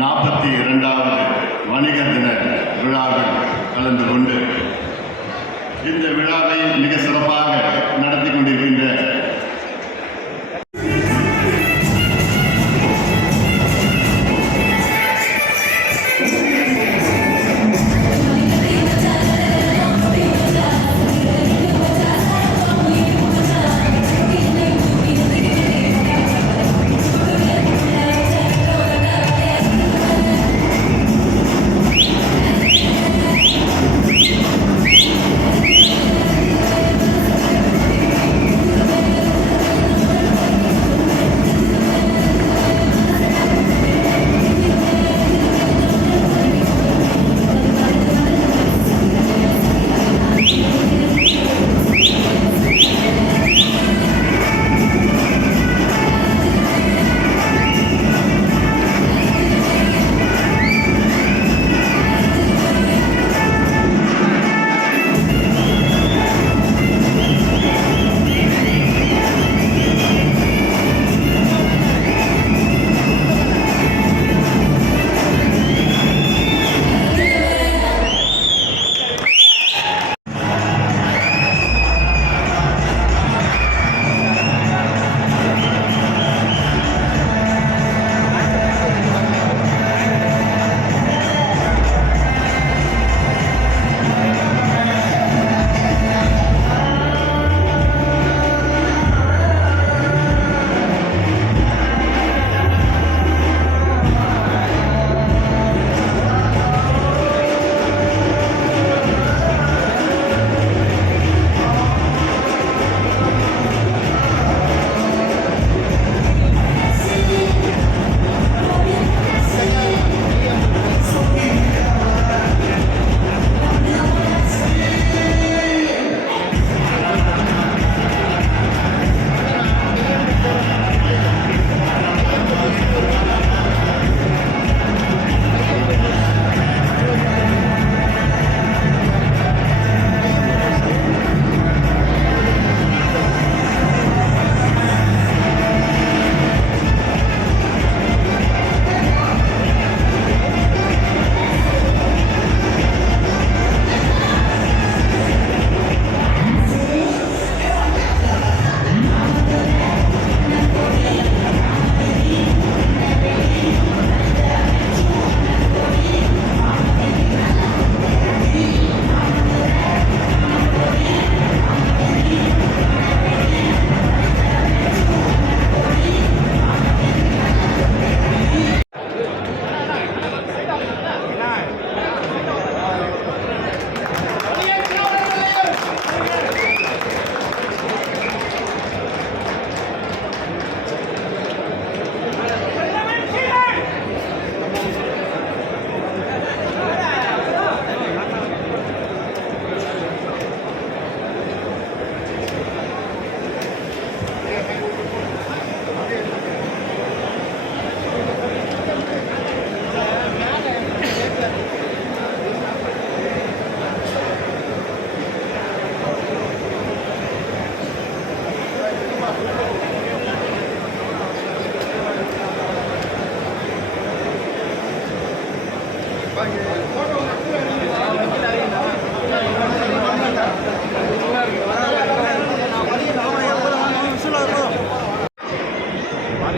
42வது வணிக தின விழாவில் கலந்து கொண்டு இந்த விழாவை மிக சிறப்பாக நடத்தி கொண்டிருக்கின்ற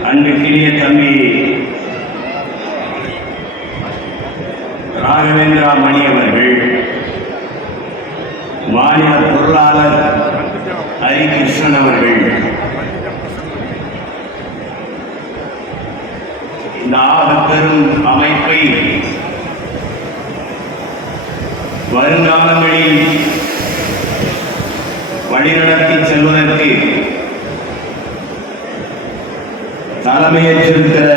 அன்புக்கினிய தம்பி ராகவேந்திரா மணி அவர்கள், மாநில பொருளாளர் ஹரிகிருஷ்ணன் அவர்கள், இந்த ஆகப்பெரும் அமைப்பை வருங்காலங்களில் வழிநடத்தி செல்வதற்கு தலைமையேற்றிருக்கிற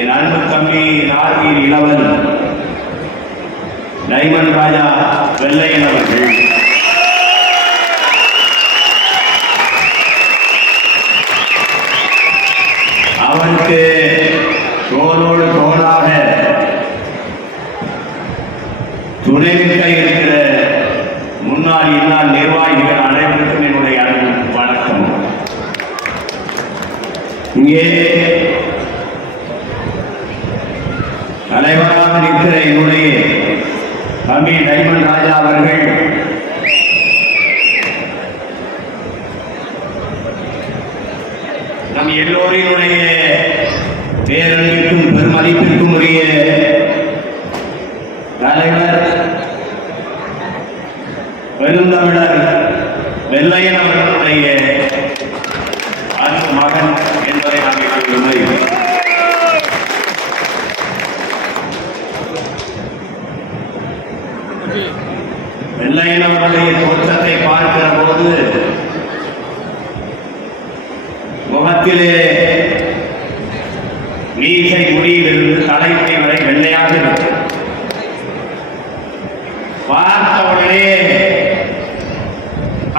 என் அன்பு தம்பி நார்வீர் இளவன் டைமண்ட் ராஜா வெள்ளையன் அவர்கள், அவருக்கு தோளோடு தோளாக துணை நிற்க இருக்கிற முன்னாள் இந்நாள் நிர்வாகிகள் அனைவருக்கும் என்னுடைய வணக்கம். இங்கே டைமண்ட் ராஜா அவர்கள் நம் எல்லோரினுடைய பேரன்பிற்கும் பெருமதிப்பிற்கும் உரிய தலைவர் பெருந்தமிழர் வெள்ளையன் அவர்களுடைய அன்பு மகன் என்பதை நாம் விரும்புகிறோம். வெள்ளையன் அவர்களுடைய தோற்றத்தை பார்க்கிற போது முகத்திலே மீசை முடியிலிருந்து தலைமுறை வரை வெள்ளையாக இருக்கும். பார்த்தவுடனே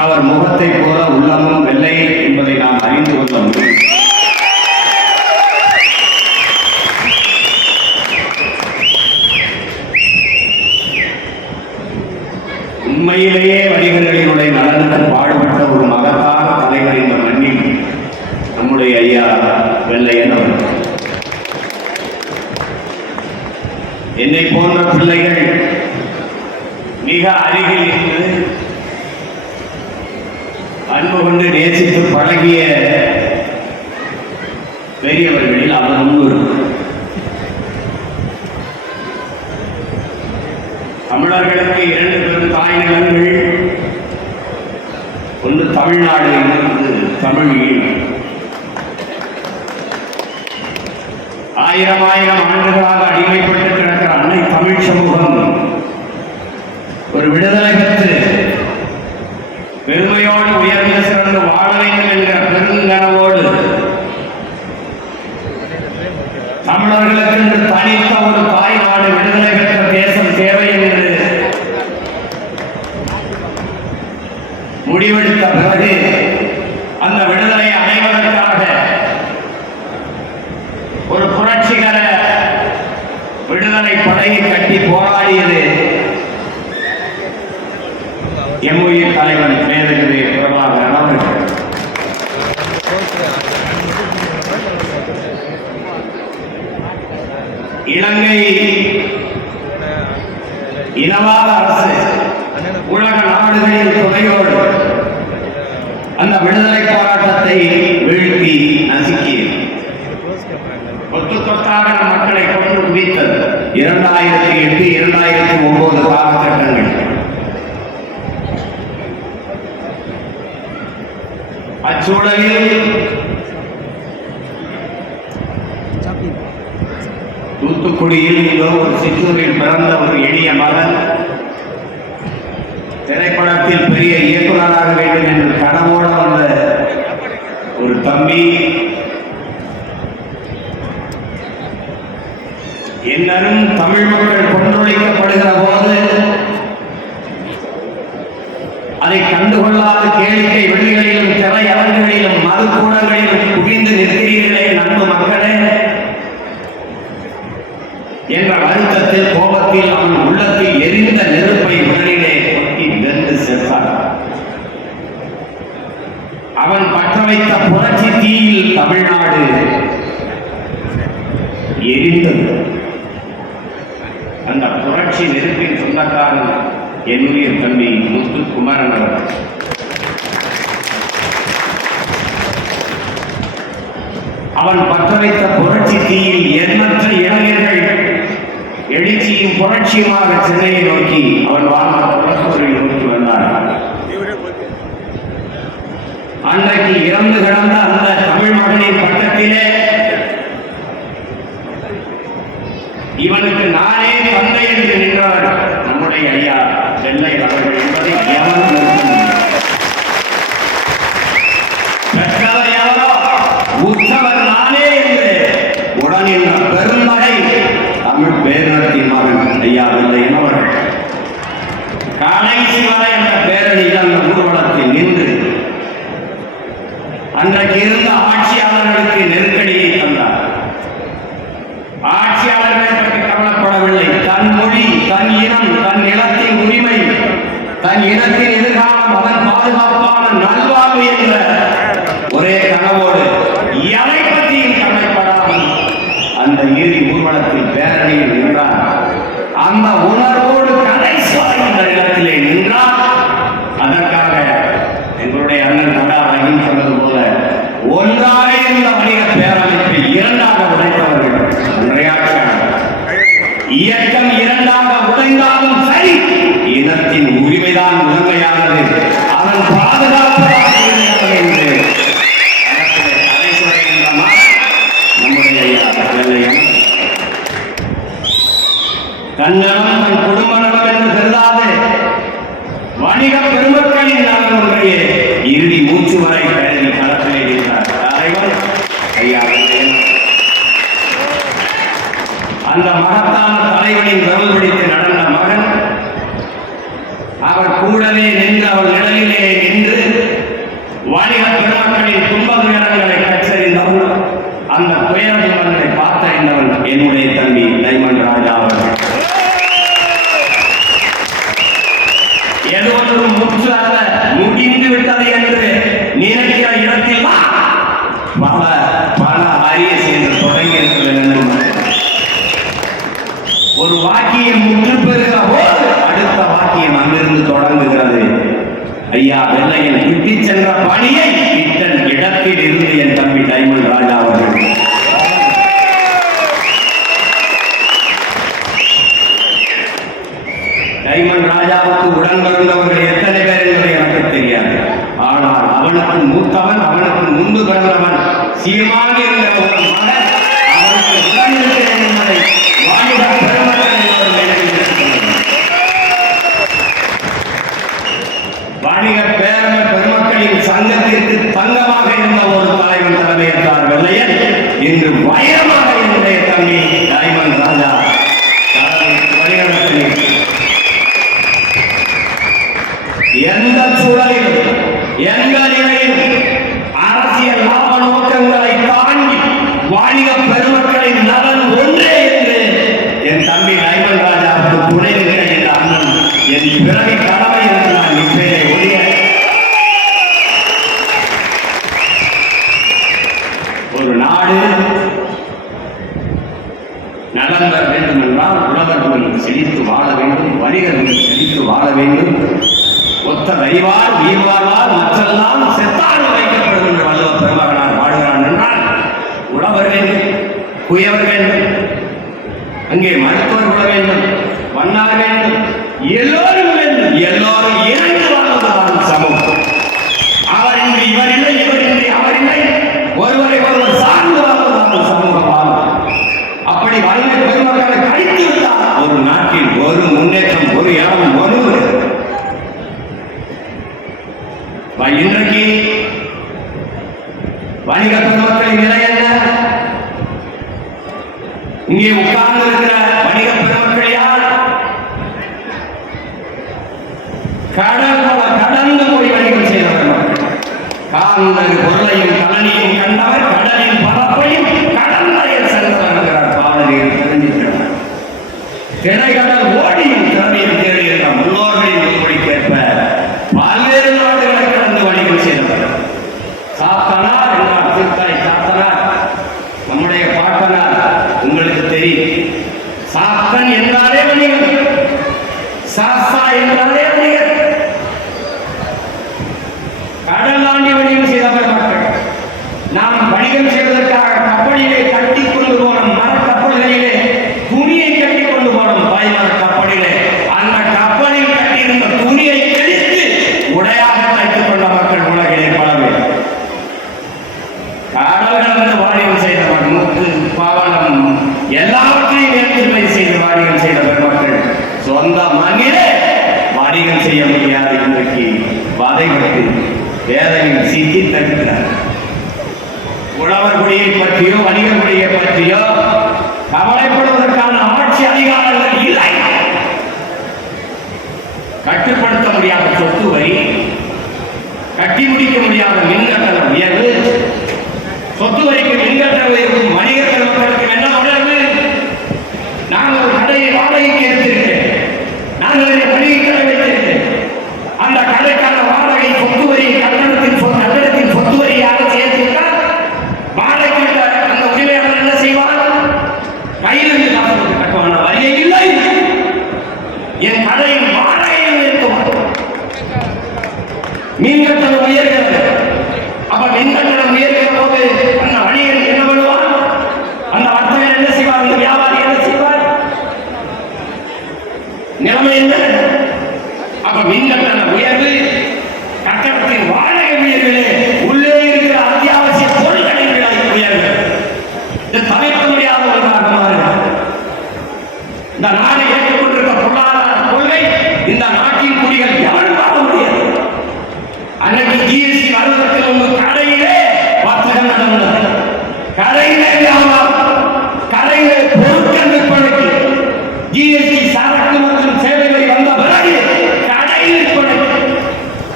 அவர் முகத்தை போல உள்ளமும் வெள்ளை என்பதை நாம் அறிந்து கொள்ள முடியும். உண்மையிலேயே வணிகர்களினுடைய நலனுக்கு பாடுபட்ட ஒரு மகத்தான தலைவர் என்ற மண்ணில் நம்முடைய ஐயா வெள்ளையன் அவர்கள். என்னை போன்ற பிள்ளைகள் மிக அருகில் இருந்து அன்பு கொண்டு நேசித்து பழகிய பெரியவர்களில் அவர் ஒன்று. தமிழர்களுக்கு 2 பெரும் தாய் நிலங்கள், ஒன்று தமிழ்நாடு, இன்னொன்று தமிழ். ஆயிரம் ஆண்டுகளாக அடிமைப்பட்டு கிடக்கிற அன்னை தமிழ் சமூகம் ஒரு விடுதலை பெற்று பெருமையோடு உயர்ந்த சிறந்து வாழ வேண்டும் என்கிற பெருங்கனவோடு தமிழர்களுக்கு என்று தனித்த ஒரு தாய் நாடு, விடுதலை பெற்ற தேசம் தேவை என்று முடிவெடுத்த பிறகு அந்த விடுதலை அடைவதற்காக ஒரு புரட்சிகர விடுதலை படையை கட்டி போராடியது எம்முயிர் தலைவன் மேதகவி பிரபாகரன் அவர்கள். இலங்கை இனவாத அரசு உலக நாடுகளின் துணையோடு அந்த விடுதலை போராட்டத்தை வீழ்த்தி நசுக்கியது. கொத்தாக மக்களை கொண்டு குவித்தது. 2008, 2009 காலகட்டங்கள். அச்சூழலில் தூத்துக்குடியில் ஒரு சிற்றூரில் பிறந்த ஒரு எளிய மகன் திரைப்படத்தில் பெரிய இயக்குநராக வேண்டும் என்று கனவோடு வந்த ஒரு தம்பி என்னரும் தமிழ் மக்கள் கொன்றொழிக்கப்படுகிற போது அதை கண்டுகொள்ளாத கேளிக்கை வெளிகளிலும் திரையரங்குகளிலும் மதுக்கூடங்களிலும் குவிந்து நிற்கிறீர்களே நண்பு மக்களே என்ற வருத்தத்தில் கோபத்தில் அவன் உள்ளத்தில் எரிந்த நெருப்பை உடலிலே கொட்டி வெந்து சென்றான். அவன் பற்ற வைத்த புரட்சி தீயில் தமிழ்நாடு எரிந்தது. அந்த புரட்சி நெருப்பின் சொந்தக்காரன் என்னுடைய தம்பி முத்துக்குமரன் அவர்கள். அவன் பற்ற வைத்த புரட்சி தீயில் எண்ணற்ற இளைஞர்கள் எழுச்சியும் புரட்சியுமாக சென்னையை நோக்கி அவன் வாழ்ந்த புரட்சியை நோக்கி வந்தார். அன்றைக்கு இறந்து கிடந்த அந்த தமிழ் மகனின் பக்கத்திலே இவனுக்கு நானே தந்தை என்று நின்றவர் நம்முடைய ஐயா வெள்ளை அவர்கள் என்பதை பெற்றவர் எவரோ உற்றவர் நானே என்று உடன் என்ற பெருமகை தமிழ் பேரினத்தின் மகன் ஐயா வெள்ளை அவர்கள் கடைசி வரை என்ற பேரணியில் அந்த ஊர்வலத்தில் நின்று அன்றைக்கு இருந்த ஆட்சியாளர்களுக்கு நெருக்கடியை தந்தார். ஆட்சியாளர்களை பற்றி கவலைப்படவில்லை. தன் மொழி, தன் இனம், தன் நிலத்தின் உரிமை, தன் இனத்தின் எதிர்காலம், அதன் பாதுகாப்பான நல்வாழ்வு என்ற ஒரே கனவோடு எதை பற்றியும் கவலைப்படாமல் அந்த இறுதி ஊர்வலத்தில் பேரணியில் நின்றார். அந்த உணர்வோடு கடைசி வரை வணிக பெருமக்களின் நலன் ஒன்றையே இறுதி மூச்சு வரை கருதி களத்திலே நின்றார் தலைவர் ஐயா வெள்ளையன். அந்த மகத்தான தலைவனின் விரல் பிடித்து நடந்த மகன் அவர் கூடவே நின்று அவர் நிழலிலே நின்று வணிக பெருமக்களின் துன்ப துயரங்களை கற்றறிந்தவன், அந்த துயர துன்பங்களை பார்த்தறிந்தவன் என்னுடைய தம்பி டைமண்ட் ராஜா அவர்கள். ஏதோ ஒரு முற்று அல்ல, முடிந்து விட்டது என்று நினைக்கிற இடத்தில் பல பல அரிய செய்து தொடங்கி இருக்கிறது. ஒரு வாக்கியம் முற்று பெறுகிற போது அடுத்த வாக்கியம் அங்கிருந்து தொடங்குகிறது. ஐயா வெள்ளையன் விட்டு சென்ற பணியை விட்டன் இடத்தில் இருந்து என் தம்பி டைமண்ட் ராஜா அவர்கள். டைமண்ட் ராஜாவுக்கு உடன் பிறந்தவர்கள் எத்தனை பேர் என்பதை எனக்கு தெரியாது. ஆனால் அவனுக்கு மூத்தவன், அவனுக்கு முன்பு பிறந்தவன், சீமாக இருந்த ஒரு மகன் அவனுக்கு உடன் இருக்கிறேன் என்பதை வாலிப பெருமக்கள் எல்லோரும் நினைவில் இருக்கிறார்கள். வாணிக பேரம பெருமக்களின் சங்கத்திற்கு தங்கமாக இருந்த ஒரு தலைவன் தலைமையேற்றார் வெள்ளையன். இன்று வைரமாக என்னுடைய தம்பி டைமண்ட் ராஜா வழிநடத்தினார். எந்த சூழலில் எந்த நிலையில் அரசியல் லாப நோக்கங்களை தாண்டி வாணிக பெருமக்களின் நலன் ஒன்றே என்று என் தம்பி டைமண்ட் ராஜாவுக்கு துணை நிற்கிற இந்த அண்ணன் என் பிறவி கடமை என்று நான் நிற்பேனே ஒழிய ஒரு நாடு நலன் பெற வேண்டும் என்றால் உழவர்கள் செழித்து வாழ வேண்டும், வணிகர்கள் செழித்து வாழ வேண்டும். ஒத்த வரிவார் உயிர்வாழ்வார் மற்றெல்லாம் செத்தால் வைக்கப்படும் என்று வள்ளுவ பெருமகனார் வாழ்கிறான் என்றால் உழவர் வேண்டும், குயவர் வேண்டும், அங்கே மருத்துவர் உழ வேண்டும், வண்ணார் வேண்டும், எல்லோரும் வேண்டும். எல்லோரும் இணைந்து வாழ்வதுதான் சமூகம். அவர் இன்றி இவர் இல்லை, இவர் இன்றி அவர் இல்லை, ஒருவரை ஒருவர் சார்ந்து வாழ்வதுதான் சமூகம். அப்படி வாழ்ந்த பெருமக்களை கழித்து விட்டால் ஒரு நாட்டில் ஒரு முன்னேற்றம், ஒரு இடம், ஒரு இன்றைக்கு வணிக பெருமக்களின் நிலை என்ன? இங்கே உட்கார்ந்து இருக்கிற வணிக பெருமக்கள் யார்? கடந்து போய் வணிகம் செய்தவர். காந்தரு பொருளையும் கடலையும் கண்டவர், கடலின் பரப்பையும் கடந்தைய சென்றவர் என்கிறார் பாடலில் தெரிஞ்சிருக்கிறார். திரைக்கடல் ஓடியும் திறமையும் தேடுகின்ற முன்னோர்களின் முன்மொழிக்கேற்ப பல்வேறு நாடுகளை கடந்து வணிகம் செய்தவர். சாத்தனார் என்றார் திருத்தாய் சாத்தனார், நம்முடைய பாட்டனார் உங்களுக்கு தெரியும். சாத்தன் என்றாலே வணிகர், சாஸ்தா என்றாலே வணிகர். கடல் தாண்டி வணிகம் செய்தவர் மக்கள். நாம் வணிகம் செய்வதற்காக கப்பலிலே கட்டி கொண்டு போனோம், மரக்கப்பல்களிலே துணியை கட்டி கொண்டு போனோம், பாய்மர கப்பலிலே. அந்த கப்பலில் கட்டியிருந்த துணியை கிழித்து உடையாக தைத்துக் கொண்ட மக்கள் உலகிலே பல பேர். கடல் கடந்து வாணிகம் செய்தவர், முத்து பாவனம் எல்லாவற்றையும் ஏற்றுமதி செய்து வாணிகம் செய்த பெருமக்கள் சொந்த மண்ணிலே வாணிகம் செய்ய முடியாது. இன்றைக்கு வதைப்பட்டு வேதனையில் சிக்கி தடுக்கிறார். உழவர் குடியை பற்றியோ வணிக குடியை பற்றியோ கவலைப்படுவதற்கான ஆட்சி அதிகாரங்கள் இல்லை. கட்டுப்படுத்த முடியாத சொத்து வரி, கட்டி முடிக்க முடியாத மின்கட்டண உயர்வு, சொத்து வரிக்கு மின்கட்டண உயர்வு வணிக பெருமக்களுக்கு என்ன உணர்வு? நாங்கள் ஒரு கடையை வாடகைக்கு எடுத்திருக்கேன், நாங்கள் வணிக கடை வைத்திருக்கேன். அந்த கடைக்கான வாடகை சொத்து வரி கட்டணத்தின் சொத்து வரியாக சேர்த்துவிட்டால் வாடகை அந்த உரிமையாளர் என்ன செய்வார்? கையிலிருந்து காசு கொடுத்து கட்டுவான வரியை இல்லை. என் கடையின் வாடகையை உயர்த்துவார். மின்கட்டணம் உயர்கிறது. அப்ப மின்கட்டணம் உயர்கிற போது அந்த வணிகன் என்ன பண்ணுவார்? அந்த வர்த்தகன் என்ன செய்வார்? அந்த வியாபாரி என்ன செய்வார்? நிலைமை என்ன? அப்ப மின்கட்டண உயர்வு, கட்டணத்தின் வாடகை உயர்விலே உள்ளே இருக்கிற அத்தியாவசிய பொருட்களின் விலை உயர்வு. இது தவிர்க்க முடியாத ஒன்றாக மாறுகிறது. இந்த நாடு ஏற்றுக்கொண்டிருக்க பொருளாதார கொள்கை இந்த நாட்டின் குடிகள் எவரும் பார்க்க முடியாது. ஜிஎஸ்டி வருவதற்கு முன்பு கடையிலே வர்த்தகம் நடந்தது, கடையிலே வியாபாரம், கடையிலே பொருட்கள் விற்பனைக்கு. ஜிஎஸ்டி சரக்கு மற்றும் சேவை வரி வந்த பிறகு கடை விற்பனைக்கு.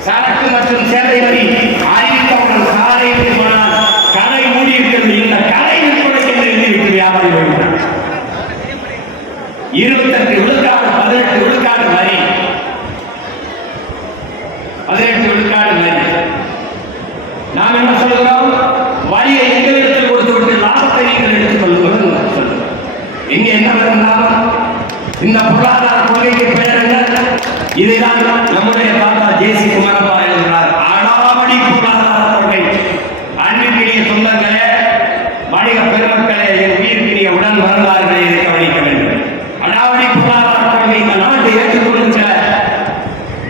சரக்கு மற்றும் சேவை வரி அறிவித்தவுடன் காலையில் போனால் கடை மூடியிருக்கிறது. இந்த கடை விற்பனைக்கு என்று எழுதிவிட்டு வியாபாரி வருகிறார். 28 விழுக்காடு 18 விழுக்காடு வரி, 18 விழுக்காடு வரி. நாம் என்ன சொல்கிறோம்? வரியை எங்களிடத்தில் கொடுத்து விட்டு லாபத்தை நீங்கள் எடுத்துக் கொள்ளுங்கள் சொல்லுங்கள். இங்க என்ன வரும் லாபம்? இந்த பொருளாதார கொள்கைக்கு பெயர் என்ன? இதைதான் நம்முடைய தாத்தா ஜே.சி. குமரப்பா எழுதுகிறார். அடாவடி பொருளாதார கொள்கை. அன்பிற்கினிய சொந்தங்களே, வணிக பெருமக்களே, என் உயிர்க்கினிய உடன் வரலாறுகளை இதை கவனிக்க வேண்டும். அடாவடி பொருளாதார கொள்கை இந்த நாட்டை ஏற்றுக்கொள்ளும் சில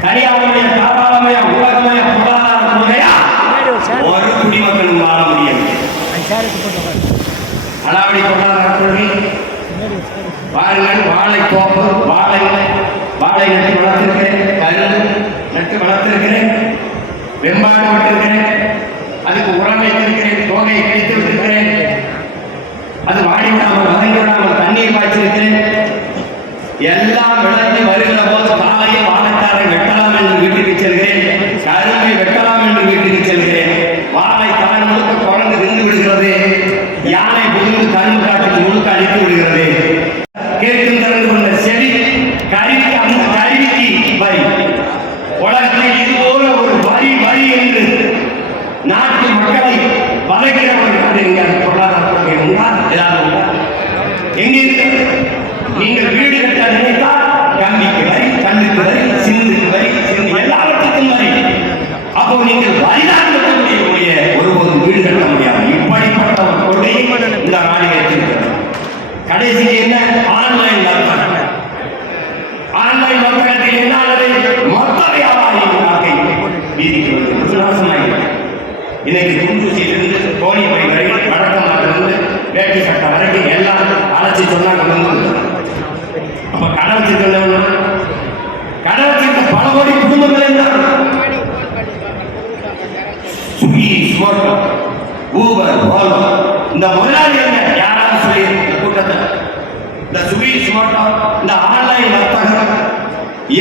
தனியாருடைய தாராளமய உலகமய பொருளாதார கொள்கையா ஒரு குடிமக்களும் வாழ முடியும். அடாவடி பொருளாதார கொள்கை வாருங்கள். வாழை தோப்பு, வாழை நட்டு வளர்த்திருக்கிறேன், கரும்பு நட்டு வளர்த்திருக்கிறேன், வெம்பாடு விட்டிருக்கிறேன், அதுக்கு உரம் வைத்திருக்கிறேன், தோகையை கிழித்து விட்டிருக்கிறேன், அது வாடி விடாமல் வதங்கி விடாமல் தண்ணீர் பாய்ச்சிருக்கிறேன். எல்லாம் விளைஞ்சு வருகிற போது காலையை வாழைத்தாரை வெட்டலாம் என்று வீட்டுக்கு செல்கிறேன், கரும்பை வெட்டலாம் என்று வீட்டுக்கு செல்கிறேன். வாழை தாய் முழுக்க குழந்தை விருந்து விடுகிறது, யானை புகுந்து கரும்பு காட்டுக்கு முழுக்க அழித்து விடுகிறது. கேட்கும் திறந்து கொண்ட செடி கருவிக்கு, அந்த கருவிக்கு வரி. உலகத்தில் இதுபோல ஒரு வரி என்று நாட்டு மக்களை வளைக்கிற ஒரு நாடு பொருளாதார கொள்கை உண்டா? ஏதாவது உண்டா? எங்கே இருக்கிறது? நீங்கள் வீடு கட்ட நினைத்தால் கம்பிக்கு வரி, கல்லுக்கு வரி, சிந்துக்கு வரி, சிந்து எல்லாவற்றுக்கும் வரி. அப்போ நீங்கள் வரிதான் கட்ட முடியக்கூடிய ஒருபோதும் வீடு கட்ட முடியாது. இப்படிப்பட்ட ஒரு கொள்கையை இந்த நாடு ஏற்றிருக்கிறது. கடைசிக்கு என்ன? ஆன்லைன் வர்த்தகம். ஆன்லைன் வர்த்தகத்தில் என்ன ஆனது? மொத்த வியாபாரியின் வாழ்க்கை வீதிக்கு வந்து நாசமாகிறது. இன்னைக்கு குண்டூசியிலிருந்து கோழிப்பை வரை, வடக்கமாட்டிலிருந்து வேட்டி சட்டை வரைக்கும் எல்லாம் அழைச்சி சொன்னா கொண்டு வந்து. அப்ப கடை வச்சிருக்க கடை வச்சிருக்க பல கோடி குடும்பங்கள் என்ன? ஸ்விக்கி, ஸ்மோட்டோ, ஊபர், ஓலோ, இந்த முதலாளி என்ன? யாராவது சொல்லி இந்த கூட்டத்தை, இந்த ஸ்விக்கி, ஸ்மோட்டோ, இந்த ஆன்லைன் வர்த்தகம்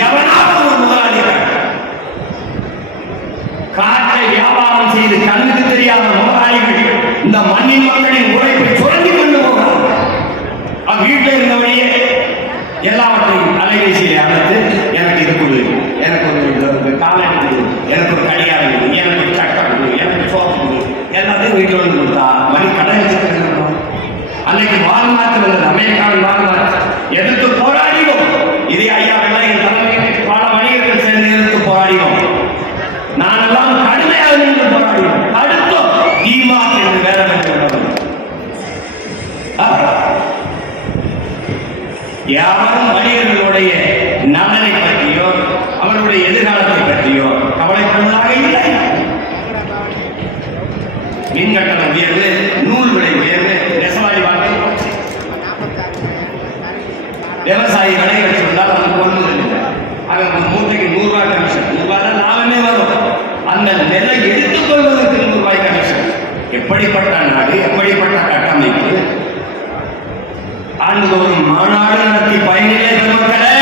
எவனாவது ஒரு முதலாளி காற்றை வியாபாரம் செய்து கண்ணுக்கு தெரியாத முதலாளிகள் இந்த மண்ணின் மக்களின் உழைப்பை சுரண்டி கொண்டு போகிறார்கள். வீட்டில் இருந்தவனையே எல்லாவற்றையும் அலைபேசியிலே அழைத்து, எனக்கு இது கொடு, எனக்கு ஒரு காலை கொடு, எனக்கு ஒரு கடிகாரம் கொடு, எனக்கு ஒரு சட்டை கொடு, எனக்கு சோப்பு கொடு, எல்லாத்தையும் வீட்டில் வந்து கொடுத்தா மணி கடை வச்சிருக்கணும். அன்னைக்கு வால்மார்ட் வந்தது, அமெரிக்காவின் வால்மார்ட் எதிர்த்து போராடினோம். இதே ஐயா வெள்ளையன் தலைமையில் பல வணிகர்கள் சேர்ந்து எதிர்த்து போராடினோம். நானெல்லாம் கடுமையாக நின்று போராடினோம், தடுத்தோம். டிமார்ட் என்று வேற யாரும் வணிகர்களுடைய நலனை பற்றியோ அவருடைய எதிர்காலத்தை பற்றியோ கவலைப்படுவதாக இல்லை. மின்கட்டண உயர்வு, நூல் விலை உயர்வு, நெசவாளி வாழ்க்கை, விவசாயி விலைகள் சொன்னால் அது கொள்முதல் இல்லை. அவங்க மூட்டைக்கு 100 ரூபாய் கமிஷன், 100 ரூபாய் லாபமே வரும். அந்த நெல்லை எடுத்துக் கொள்வதற்கு 100 ரூபாய் கமிஷன். எப்படிப்பட்ட நாடு, எப்படிப்பட்ட கட்டமைப்பு! ஆண்டுதோறும் மாநாடு நடத்தி பயனில்லை பெருமக்களே.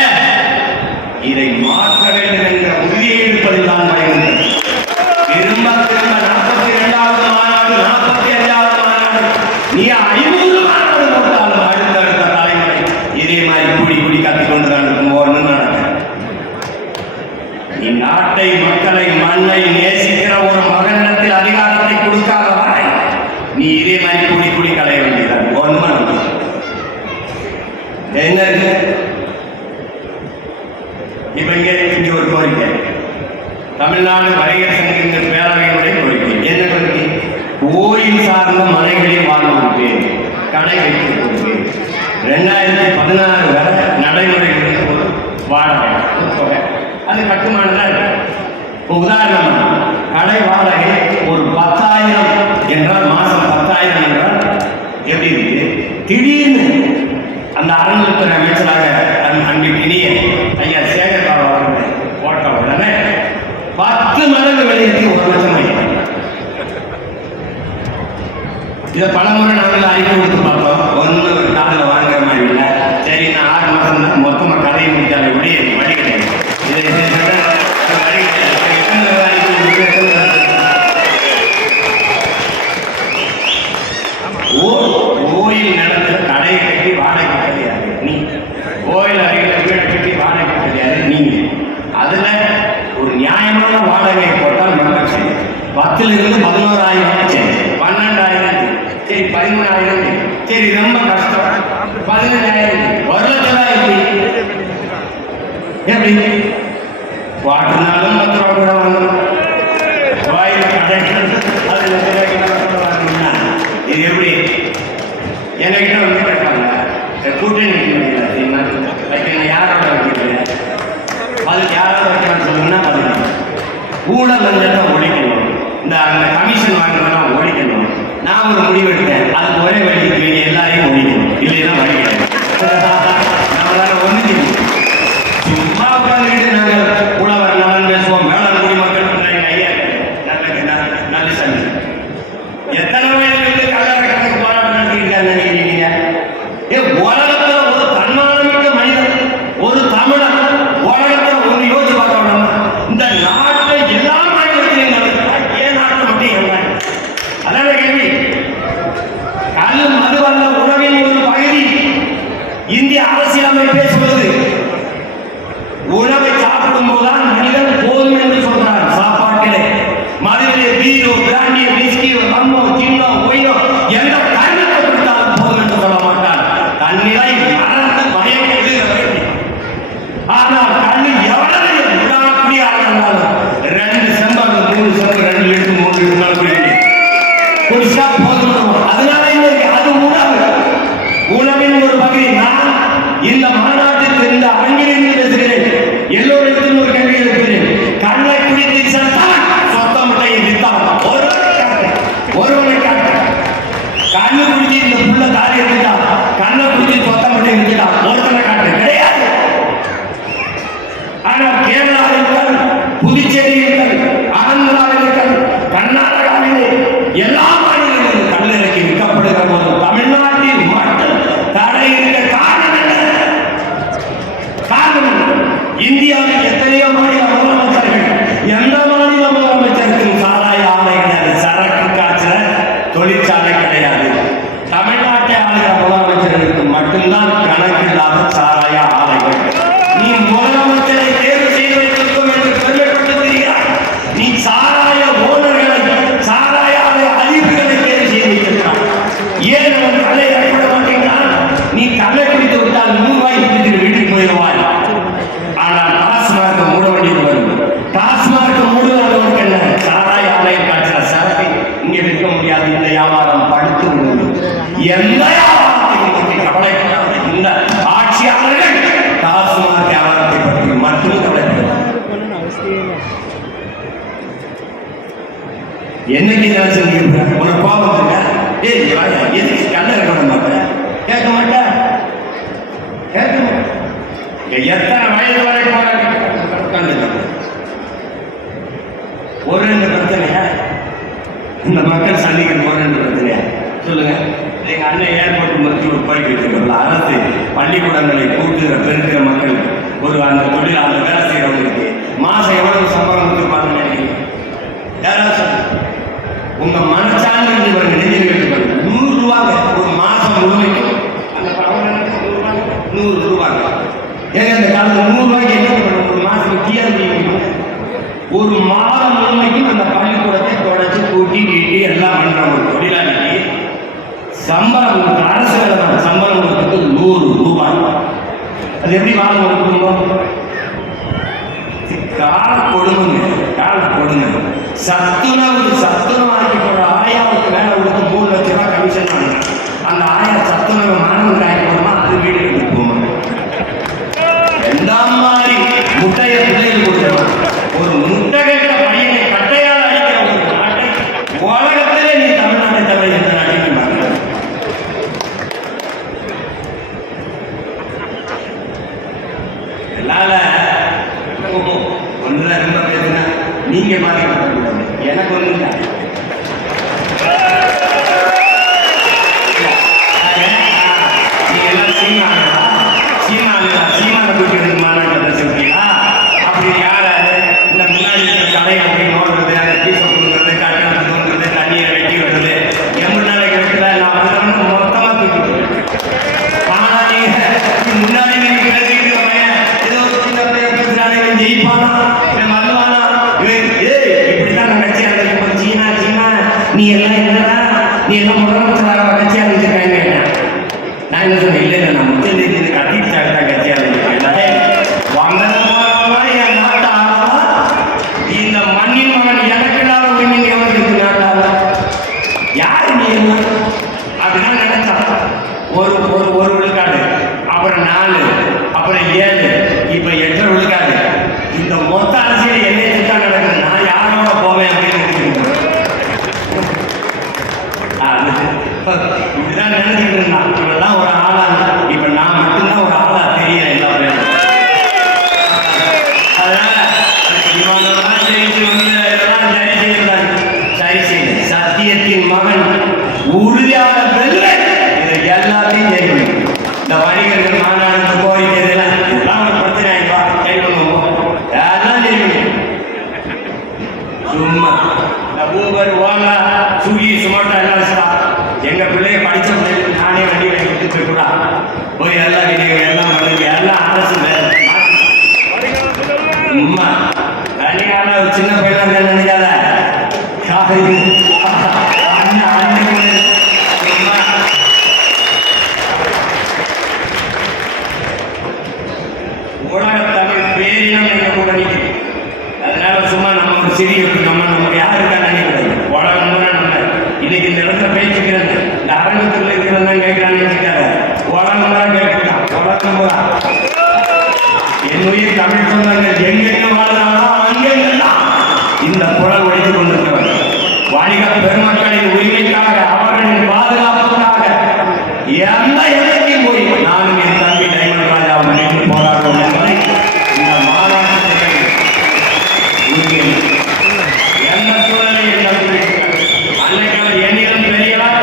இதை மாற்ற வேண்டும் என்ற உறுதியை எடுப்பதில் தான் பயனில்லை. திரும்ப 42வது மாநாடு, 45வது மாநாடு, நீ 500 மாநாடு போட்டாலும் அடுத்தடுத்த தலைமுறை இதே மாதிரி குடி கத்திக் கொண்டுதான் இருக்கும். ஒன்று நடக்க இந்நாட்டை, மக்களை, மண்ணை நேசிக்கிற ஒரு மகனிடத்தில் அதிகாரத்தை கொடுக்காத வரை நீ இதே மாதிரி குடி கலைய வேண்டியதான். ஒன்று என்ன இருக்கு? இங்க ஒரு கோரிக்கை, தமிழ்நாடு வணிகர் சங்கத்தின் பேரவையினுடைய கோரிக்கை. என்ன கோரிக்கை? கோயில் சார்ந்த மனைகளில் வாழ்வதற்கு கடை வைத்துக் கொண்டு 2016 வரை நடைமுறையில் இருக்கும்போது வாடகை தொகை அது கட்டுமானதான். இப்போ உதாரணமா கடை வாடகை ஒரு 10,000 என்றால், மாசம் 10,000 என்றால் எப்படி இருக்கு? திடீர்னு அந்த அறநிலையத்துறை அமைச்சராக அன்பிற்கினிய ஐயா சேகர் பாபு அவர்களை போட்ட உடனே 10 மடங்கு கருவேப்பிலை விளையத்துக்கு 1 லட்சம் வாங்கிட்டாங்க. இதை பலமுறை நாங்கள் அறிக்கை கொடுத்து பார்த்தோம். ஒன்றும் ஒரு காதில் வாங்குற மாதிரி இல்லை. சரி, நான் 6 மாதம் தான் மொத்தமாக கதையை முடித்தாலே கூட வழி கிடையாது. இதை வழி கோயில் நடத்துல கடையை கட்டி வாடகை கிடையாது. நீ கோயில் அருகில் வீடு கட்டி வாடகை கிடையாது. நீங்க அதுல ஒரு நியாயமான வாடகையை போட்டால் மக்கள் செய்யும். 10லிருந்து 11,000 சரி, 12,000 சரி, 13,000 சரி, ரொம்ப கஷ்டம் 15,000 1 லட்சம் எப்படி வாட்டினாலும் 10 ரூபா கூட வாங்கணும். கோயில் கடை அது வாங்கணும்னா இது எப்படி என்கிட்ட வந்து கேட்பாங்க. கூட்டணி வைக்கணும், யாரோட வைக்கிறது, அதுக்கு யாரோட வைக்கணும்னு சொல்லுங்கன்னா பதில் ஊழல் லஞ்சத்தை ஒழிக்கணும், இந்த அந்த கமிஷன் வாங்குறதெல்லாம் ஒழிக்கணும். நான் ஒரு முடிவு எடுத்தேன், அதுக்கு ஒரே வழி இவங்க எல்லாரையும் ஒழிக்கணும், இல்லைன்னா வழி கிடையாது. நம்மளால ஒன்று சும்மா உட்காந்துக்கிட்டு நாங்கள் உழவர் நலன் பேசுவோம், வேளாண் குடிமக்கள் எங்கள் ஐயா நல்ல சந்தி எத்தனை வயதிலிருந்து கல்லறை கணக்கு போராட்டம் நடத்திருக்காங்க நினைக்கிறீங்க? உலகத்துல ஒரு தன்மானமிக்க மனிதன், ஒரு தமிழன் உலகத்துல ஒரு யோசிச்சு பார்க்கணும். இந்த நாட்டை எல்லா மாநிலத்திலையும் ஏன் நாட்டில் மட்டும் என்ன? அதான கேள்வி. கல் மதுவல்ல உணவின் ஒரு பகுதி. இந்திய அரசியலமைப்பே சொல்லுது, உணவை சாப்பிடும் போதுதான் மனிதன் போதும் என்று சொல்றார். சாப்பாட்டிலே மதுவிலே பீரோ பிராண்டிய விஸ்கி ரம்மோ ஜின்னோ ஒயினோ எந்த காரணத்தை கொடுத்தாலும் போதும் என்று சொல்ல மாட்டார். தன்னிலை மறந்து பயன்படுது. ஆனால் கண்ணு எவ்வளவு விடாக்கூடிய ஆனாலும் 2 செம்பு 3 செம்பு 2 லிட்டர் 3 லிட்டர் குடிக்கிறேன் குடிச்சா போதும். அதனால அது உணவு, உணவின் ஒரு பகுதி. நான் இந்த மாநாட்டுக்கு இந்த ஆங்கிலேயில் பேசுகிறேன். எல்லோரிடத்திலும் ஒரு கேள்வி இருக்கிறேன். கண்ணை குடித்து சென்றால் சொத்த முட்டையை வித்தான் ஒருவனை காட்டு. கண்ணு குடிச்சு இந்த புள்ள தாரி எடுத்துட்டான், கண்ணை குடிச்சு சொத்த முட்டையை வித்துட்டான், ஒருத்தனை காட்டு கிடையாது. ஆனால் கேரளாவில், புதுச்சேரியில், ஆந்திராவில், கர்நாடகாவில் எல்லா மாநிலங்களிலும் கல்லறைக்கு விற்கப்படுகிற போது தமிழ்நாட்டில் மட்டும் தடை இருக்க காரணம் என்ன? காரணம் இந்தியாவில் எத்தனையோ மாநில முதலமைச்சர்கள், எந்த மாநில முதலமைச்சருக்கு சாராய ஆலை கிடையாது, சரக்கு காய்ச்சல தொழிற்சாலை கிடையாது. தமிழ்நாட்டை ஆளுகிற முதலமைச்சர்களுக்கு மட்டும்தான் கணக்கில்லாத சாராய ஆலைகள். நீ முதலமைச்சரை தேர்வு செய்து வைத்திருக்கும் என்று பெருமைப்பட்டிருக்கிறார். நீ சாராய ஓனர்களை, சாராய ஆலை அதிபர்களை தேர்வு செய்து வைத்திருக்கிறார். ஏன் அவன் கலை இறக்கப்பட மாட்டேங்கிறான்? நீ கலை குடித்து விட்டால் 100 ரூபாய் குடித்து வீட்டுக்கு போயிடுவாய். ஆனால் டாஸ்மார்க் மூட வேண்டியது வரும். டாஸ்மார்க் மூடுவதற்கு என்ன? சாராய ஆலயம் காய்ச்சல சரக்கு இங்கே விற்க முடியாது. இந்த வியாபாரம் படுத்து விடுவது. எந்த வியாபாரத்தை பற்றி கவலைப்படாத இந்த ஆட்சியாளர்கள் டாஸ்மார்க் வியாபாரத்தை பற்றி மட்டும் கவலைப்படுவார். என்னைக்கு நினைச்சிருக்கீங்க? ஒரு கோபம் இருக்கா? எதுக்கு கல்லறை விட மாட்டேன்? கேட்க மாட்டேன், கேட்க மாட்டேன். எத்தனை வயது வரை உட்கார்ந்து ஒரு 2 பிரச்சனையா இந்த மக்கள் சந்திக்கிற ஒரு 2 பிரச்சனையா சொல்லுங்க. எங்க அண்ணன் ஏர்போர்ட் மருத்துவ போயிட்டு இருக்கிற அரசு பள்ளிக்கூடங்களை கூட்டுகிற பெருக்கிற மக்கள் ஒரு அந்த தொழில் அந்த வேலை செய்யறவங்களுக்கு மாசம் எவ்வளவு சம்பளம் கொடுத்துருப்பாங்க நினைக்கிறீங்க? யாராவது சொல்லுங்க. உங்க மனசார்ந்து நெஞ்சில் கேட்டுப்பாங்க. 100 ரூபாங்க ஒரு மாசம் முழுமைக்கும். அந்த 100 ரூபாங்க. ஏங்க இந்த காலத்தில் 100 ரூபாய்க்கு என்ன பண்ணணும்? ஒரு மாசத்துக்கு டிஆர்பி ஒரு மாதம் முழுமைக்கும் அந்த பள்ளிக்கூடத்தை தொடச்சி கூட்டி நீட்டி எல்லாம் பண்ற ஒரு தொழிலாளிக்கு சம்பளம் அரசு வேலை தான். சம்பளம் கொடுத்தது 100 ரூபாய். அது எப்படி வாங்க ஒரு குடும்பம்? கால கொடுங்க, கால கொடுங்க. சத்துணவு ஆக்கி போடுற ஆயாவுக்கு வேலை கொடுத்து 3 லட்சம் ரூபாய் கமிஷன் வாங்க. அந்த ஆயா சத்துணவு மாணவர்கள் ஆக்கி போடுமா, அது வீடு எடுத்து போமா. எந்த மாதிரி முட்டையை பிள்ளைகள் கொடுக்கணும்? ஒரு முட்டை கேட்ட பையனை கட்டையால் அடிக்கிற ஒரு நாட்டை உலகத்திலே நீ தமிழ்நாட்டை தவிர எந்த நாட்டையும் பார்க்கல. என்னால ஒன்றுதான் ரொம்ப பேசுனா நீங்க பாதிக்கப்படக்கூடாது. எனக்கு ஒண்ணு இல்லை. நீங்க எல்லாம் சீமான கூட்டி மாநாட்டில் சொல்றீங்களா? அப்படி யாராரு இந்த முன்னாடி இருக்கிற கடையை போய் நோடுறது, அந்த பீஸை கொடுக்குறது, கட்டணத்தை தோன்றது, தண்ணியை வெட்டி விடுறது, எவ்வளவு நாளைக்கு வெட்டுல நான் வந்து மொத்தமா தூக்கிட்டு முன்னாடி நீங்க பேசிக்கிட்டு பையன் ஏதோ ஒரு சின்ன பையன் பேசுறானே, இவன் ஜெயிப்பானா, இவன் வருவானா, இப்படிதான் நான் கட்சியா இருந்திருக்கேன். சீனா சீனா நீ எல்லாம் என்னடா, நீ எல்லாம் முதலமைச்சராக கட்சியா இருந்துருக்காங்க. நான் என்ன சொன்னேன், இல்லை இல்லை நான் முச்சந்தி கட்டிட்டு சாப்பிட்டா கட்சியா இருந்திருக்கேன். என் நாட்டு ஆளா இந்த மண்ணின் மகன் எனக்கு இல்லாத உரிமை எவருக்கு நாட்டாள யாரு நீ எல்லாம் அப்படிதான் நினைச்சான். ஒரு ஒரு ஒரு விழுக்காடு, அப்புறம் 4, அப்புறம் 7, இப்ப 8 விழுக்காடு. இந்த மொத்த அரசியல் என்னை சுத்தா நடக்குது. நான் யாரோட போவேன் அப்படின்னு இப்படிதான் நினைச்சுட்டு இருந்தான். இவெல்லாம் ஒரு ஆளா, இப்ப நான் மட்டும்தான் ஒரு ஆளா தெரியல எல்லா பேரும். அதனால சரி செய்து சத்தியத்தின் மகன் உறுதியாக பெறுவேன். இதை எல்லாத்தையும் செய்யணும். இந்த வணிகர்கள் மாநாடு கோரிக்கை இதெல்லாம் ஒரு பிரச்சனை ஆயிப்பா செய்யணும். எல்லாம் செய்யணும். சும்மா இந்த ஊபர், ஓலா, ஸ்விக்கி, சுமோட்டோ எல்லாம் எங்க பிள்ளைய படிச்ச பிள்ளைக்கு நானே வண்டி வாங்கி கொடுத்துட்டு கூட போய் எல்லாம் எல்லாம் பண்ணுங்க. எல்லாம் அரசு உண்மை தனியான ஒரு சின்ன பையன் நினைக்காத உலகத்தமிழ் பேரினம் எங்க கூட நிற்குது. அதனால சும்மா நம்ம ஒரு சிறிய நம்ம யாருக்கா நினைக்கிறது. உலகம் நம்ம இன்னைக்கு இந்த இடத்துல பேசிக்கிறது, இந்த அரங்கத்தில் இருக்கிறதா கேட்கிறான்னு நினைக்காத. உலகம் தான் கேட்கலாம். உலகம் தான் என்னுடைய தமிழ் சொந்தங்கள் எங்கெங்க வாழ்ந்தாலும் அங்கெங்கெல்லாம் இந்த குரல் ஒழித்துக் கொண்டிருக்கிறவர் வணிக பெருமக்களின் உரிமைக்காக, அவர்களின் பாதுகாப்புக்காக எந்த இடத்தையும் போய் நானும் என் தம்பி டைமண்ட் ராஜா நின்று போராடுவோம் என்பதை இந்த மாநாட்டை எந்த சூழலையும் அன்னைக்கு என்னிடம் பெரியவர்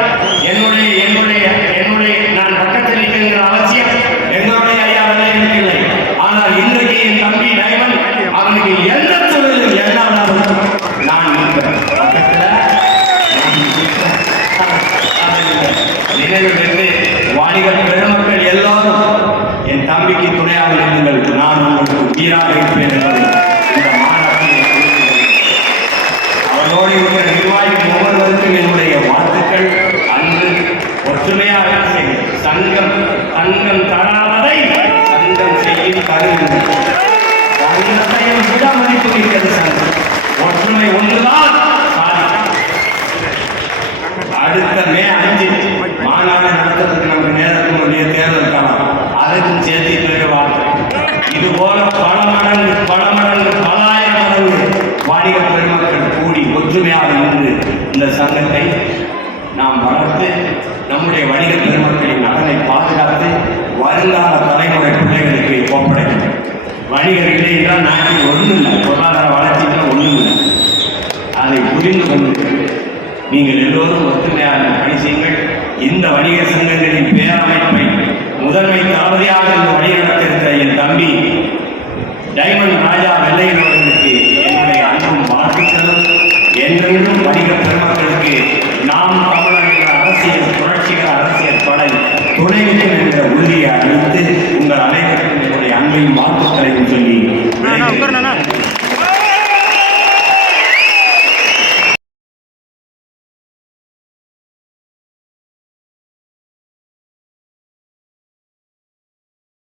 என்னுடைய என்னுடைய என்னுடைய நான் பக்கத்தில் இருக்கின்ற அவசியம் எங்களுடைய ஐயாவில் எனக்கு இல்லை. ஆனால் இன்றைக்கு என் தம்பி டைமண்ட் அவனுக்கு எந்த சூழலில் என்னாலும் நான் இருக்கிறேன் பக்கத்தில். நினைவு பெற்று வாணிகர் பெருமக்கள் எல்லோரும் என் தம்பிக்கு துணையாக இருங்கள். நான் உங்களுக்கு உயிராக இருப்பேன் என்பதை இந்த மாநாட்டில் அவரோடு இருக்கிற நிர்வாகிகள் ஒவ்வொருவருக்கும் என்னுடைய வாழ்த்துக்கள். அன்று ஒற்றுமையாக செய்யும் சங்கம் தங்கம் தராததை சங்கம் செய்யும் தருகின்றது. சங்கத்தையும் விட மதிப்பு இருக்கிறது. சங்கம் ஒற்றுமை ஒன்றுதான். அடுத்த மே 5 மாநாடு நடத்துறதுக்கு நமக்கு நேரத்தினுடைய தேர்தல் காலம், அதுக்கும் சேர்த்து பிறகு வாழ்க்கை. இது போல பல மடங்கு பலாயிரம் மடங்கு வாணிக பெருமக்கள் கூடி ஒற்றுமையாக நின்று இந்த சங்கத்தை நாம் வளர்த்து நம்முடைய வணிக பெருமக்களின் நலனை பாதுகாத்து வருங்கால தலைமுறை பிள்ளைகளுக்கு ஒப்படைக்கும். வணிகர்களே என்றால் நாட்டில் ஒன்றும் இல்லை, பொருளாதார வளர்ச்சிகள் ஒன்றும் இல்லை. அதை புரிந்து கொண்டு நீங்கள் எல்லோரும் ஒற்றுமையாக பணி செய்யுங்கள். இந்த வணிகர் சங்கங்களின் பேரமைப்பை முதன்மை தளபதியாக இந்த வழிநடத்த